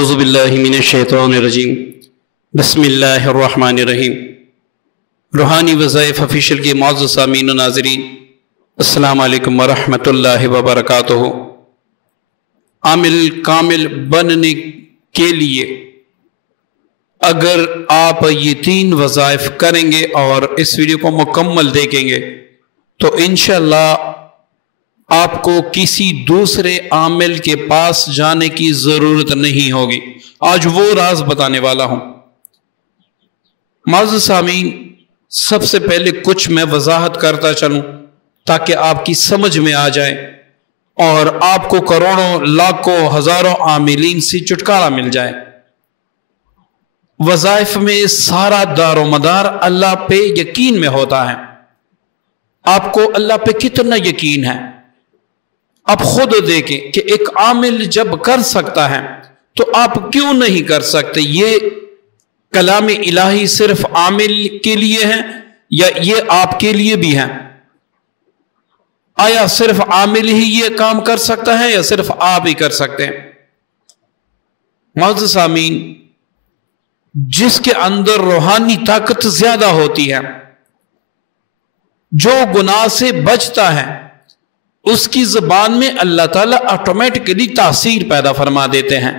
अऊज़ु बिल्लाहि मिनश्शैतानिर्रजीम बिस्मिल्लाहिर्रहमानिर्रहीम। रूहानी वज़ाइफ ऑफिशियल के मुअज़्ज़ज़ सामीन व नाज़रीन, अस्सलामु अलैकुम वरहमतुल्लाहि वबरकातुहू। आमिल कामिल बनने के लिए अगर आप ये 3 वज़ाइफ करेंगे और इस वीडियो को मुकम्मल देखेंगे तो इंशाअल्लाह आपको किसी दूसरे आमिल के पास जाने की जरूरत नहीं होगी। आज वो राज बताने वाला हूं। मुअज़्ज़ज़ सामीन, सबसे पहले कुछ मैं वजाहत करता चलूं ताकि आपकी समझ में आ जाए और आपको करोड़ों लाखों हजारों आमिलीन से छुटकारा मिल जाए। वज़ाइफ में सारा दारो मदार अल्लाह पे यकीन में होता है। आपको अल्लाह पे कितना यकीन है आप खुद देखें कि एक आमिल जब कर सकता है तो आप क्यों नहीं कर सकते। ये कलाम इलाही सिर्फ आमिल के लिए है या ये आपके लिए भी है? आया सिर्फ आमिल ही ये काम कर सकता है या सिर्फ आप ही कर सकते हैं? मुअज़्ज़ज़ सामीन, जिसके अंदर रूहानी ताकत ज्यादा होती है, जो गुनाह से बचता है, उसकी ज़बान में अल्लाह ताला ऑटोमेटिकली तासीर पैदा फरमा देते हैं,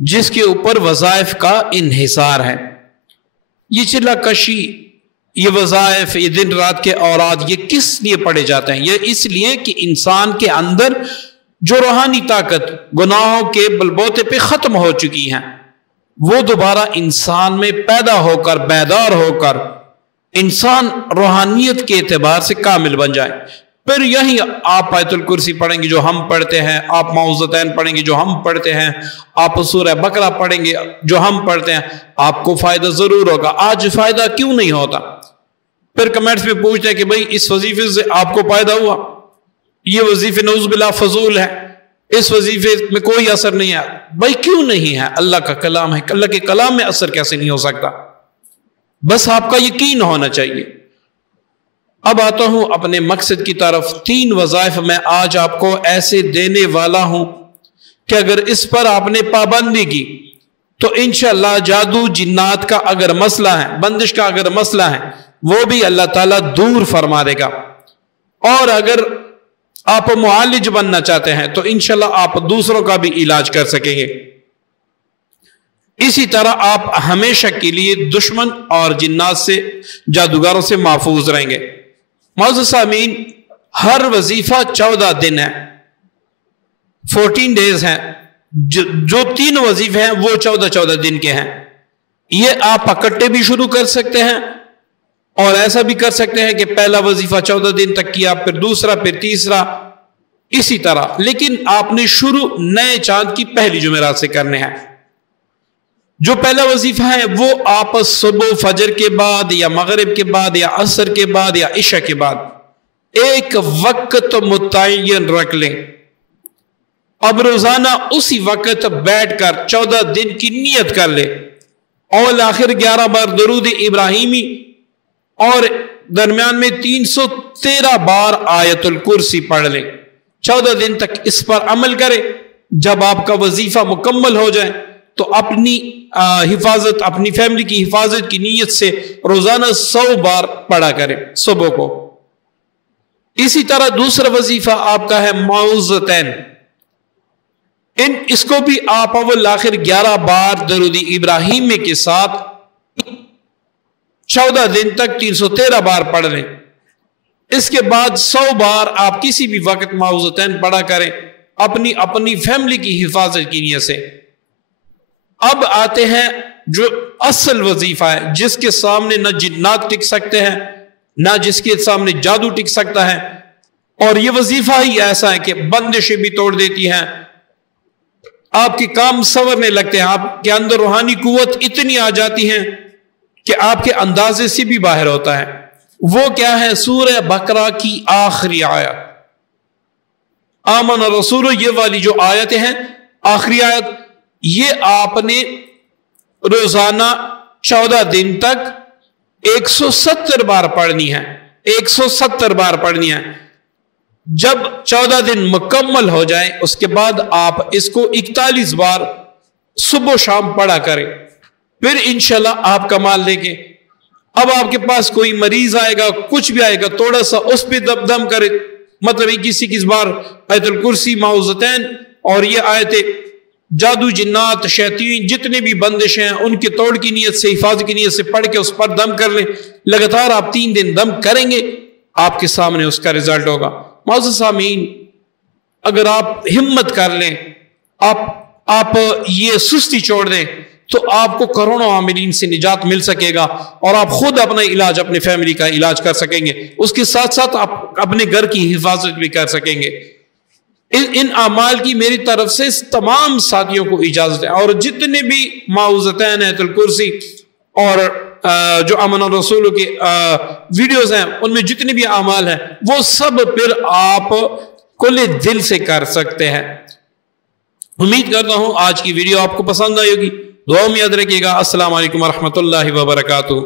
जिसके ऊपर वज़ाइफ का इन्हिसार है। ये चिल्लाकशी, ये वज़ाइफ, ये दिन रात के औराद, ये किस लिए पढ़े जाते हैं? ये इसलिए कि इंसान के अंदर जो रूहानी ताकत गुनाहों के बलबोते पे ख़त्म हो चुकी हैं, वो दोबारा इंसान में पैदा होकर, बेदार होकर इंसान रूहानियत के एतबार से कामिल बन जाए। फिर यही आप आयतुल कुर्सी पढ़ेंगे जो हम पढ़ते हैं, आप मौज़तैन पढ़ेंगे जो हम पढ़ते हैं, आप सूरह बकरा पढ़ेंगे जो हम पढ़ते हैं, आपको फायदा जरूर होगा। आज फायदा क्यों नहीं होता? फिर कमेंट्स में पूछते हैं कि भाई इस वजीफे से आपको फायदा हुआ, ये वजीफे नऊज़ बिल्लाह फजूल है, इस वजीफे में कोई असर नहीं है। भाई क्यों नहीं है? अल्लाह का कलाम है, अल्लाह के कलाम में असर कैसे नहीं हो सकता? बस आपका यकीन होना चाहिए। अब आता हूं अपने मकसद की तरफ। 3 वज़ाइफ मैं आज आपको ऐसे देने वाला हूं कि अगर इस पर आपने पाबंदी की तो इंशाअल्लाह जादू जिन्नात का अगर मसला है, बंदिश का अगर मसला है, वो भी अल्लाह ताला दूर फरमा देगा। और अगर आप मुआलिज बनना चाहते हैं तो इंशाअल्लाह आप दूसरों का भी इलाज कर सकेंगे। इसी तरह आप हमेशा के लिए दुश्मन और जिन्नात से, जादूगरों से महफूज रहेंगे। मुअज़्ज़ज़ सामीन, हर वजीफा 14 दिन है, 14 डेज हैं। जो 3 वजीफे हैं वो 14 दिन के हैं। ये आप इकट्ठे भी शुरू कर सकते हैं और ऐसा भी कर सकते हैं कि पहला वजीफा 14 दिन तक किया, फिर दूसरा, फिर तीसरा, इसी तरह। लेकिन आपने शुरू नए चांद की पहली जुमेरात से करने हैं। जो पहला वजीफा है वो आप सुबह फजर के बाद या मगरिब के बाद या असर के बाद या इशा के बाद एक वक्त मुतय्यन रख लें। अब रोजाना उसी वक्त बैठकर 14 दिन की नियत कर ले और आखिर 11 बार दरूद इब्राहिमी और दरमियान में 313 बार आयतुल कुर्सी पढ़ लें। 14 दिन तक इस पर अमल करें। जब आपका वजीफा मुकम्मल हो जाए तो अपनी हिफाजत, अपनी फैमिली की हिफाजत की नीयत से रोजाना 100 बार पढ़ा करें सुबह को। इसी तरह दूसरा वजीफा आपका है मौज़तैन। इसको भी आप अव्वल आखिर 11 बार दरूद इब्राहिम के साथ 14 दिन तक 313 बार पढ़ लें। इसके बाद 100 बार आप किसी भी वक्त मौज़तैन पढ़ा करें अपनी अपनी फैमिली की हिफाजत की नीयत से। अब आते हैं जो असल वजीफा है, जिसके सामने न जिन्नात टिक सकते हैं, ना जिसके सामने जादू टिक सकता है। और यह वजीफा ही ऐसा है कि बंदिशें भी तोड़ देती हैं, आपके काम संवरने लगते हैं, आपके अंदर रूहानी कुव्वत इतनी आ जाती है कि आपके अंदाजे से भी बाहर होता है। वो क्या है? सूरह बकरा की आखिरी आयत, आमन रसूल, ये वाली जो आयतें हैं, आखिरी आयत, ये आपने रोजाना 14 दिन तक 170 बार पढ़नी है। 170 बार पढ़नी है। जब 14 दिन मुकम्मल हो जाए उसके बाद आप इसको 41 बार सुबह शाम पढ़ा करें, फिर इंशाल्लाह आप कमाल देखें। अब आपके पास कोई मरीज आएगा, कुछ भी आएगा, थोड़ा सा उस पर दम करे, मतलब किसी किस बार आयतुल कुर्सी, माउज़तैन और ये आयतें जादू, जिन्नात, शैतान जितने भी बंदिश हैं उनके तोड़ की नीयत से, हिफाजत की नीयत से पढ़ के उस पर दम कर लें। लगातार आप 3 दिन दम करेंगे, आपके सामने उसका रिजल्ट होगा। मौजूद सामीन, अगर आप हिम्मत कर लें, आप ये सुस्ती छोड़ दें, तो आपको करोड़ों आमिलीन से निजात मिल सकेगा और आप खुद अपना इलाज, अपने फैमिली का इलाज कर सकेंगे। उसके साथ साथ आप अपने घर की हिफाजत भी कर सकेंगे। इन अमाल की मेरी तरफ से तमाम साथियों को इजाजत है। और जितने भी माउज़तैन, आयतुल कुर्सी और जो अमन और रसूल के वीडियोस हैं, उनमें जितने भी अमाल हैं वो सब फिर आप कुल दिल से कर सकते हैं। उम्मीद करता हूं आज की वीडियो आपको पसंद आई होगी। दुआ में याद रखिएगा। अस्सलाम वालेकुम व रहमतुल्लाहि व बरकातुहू।